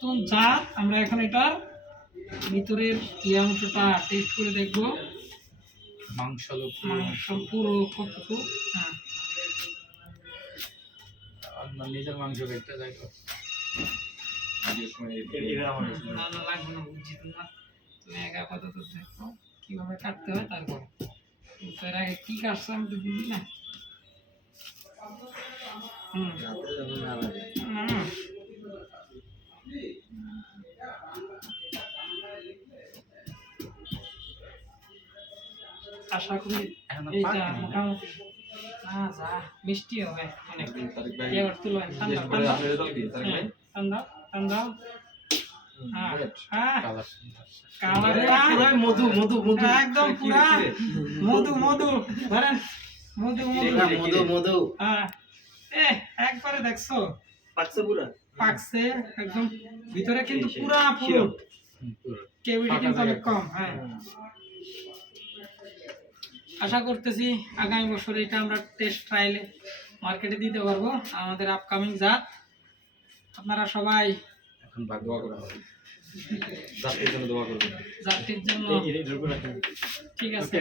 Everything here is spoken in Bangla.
নতুন জাত আমরা এখন এটার ভিতরের অংশটা টেস্ট করে দেখব। মাংস মাংস পুরো কতটুকু হ্যাঁ নিজের মাংস দেখতে লাগবে না বুঝছি তোমার তুমি একা আপাতত দেখো কীভাবে কাটতে হয় তারপর। তো এর আগে কি কাটছো আমি তো বুঝি না। হুম। না আশা করি এইটা মোটামুটি না যা মিষ্টি হবে অনেক। এবার তুলো ঠান্ডা ঠান্ডা। হ্যাঁ, ঠান্ডা ঠান্ডা। হ্যাঁ হ্যাঁ। মধু মধু মধু। একদম পুরা। মধু মধু। ধরেন মধু মধু। মধু মধু। হ্যাঁ। এ একবারে দেখছ? পাকছে পুরা? পাকছে একদম ভিতরে কিন্তু পুরা পুরো। কেভিটি কিন্তু অনেক কম হ্যাঁ। আশা করতেছি আগামী বছর এটা আমরা টেস্ট ট্রায়ালে মার্কেটে দিতে পারব। আমাদের আপকামিং জাত আপনারা সবাই এখন ভাগ দোয়া করা হবে। জাতির জন্য দোয়া করবেন। জাতির জন্য। ঠিক আছে।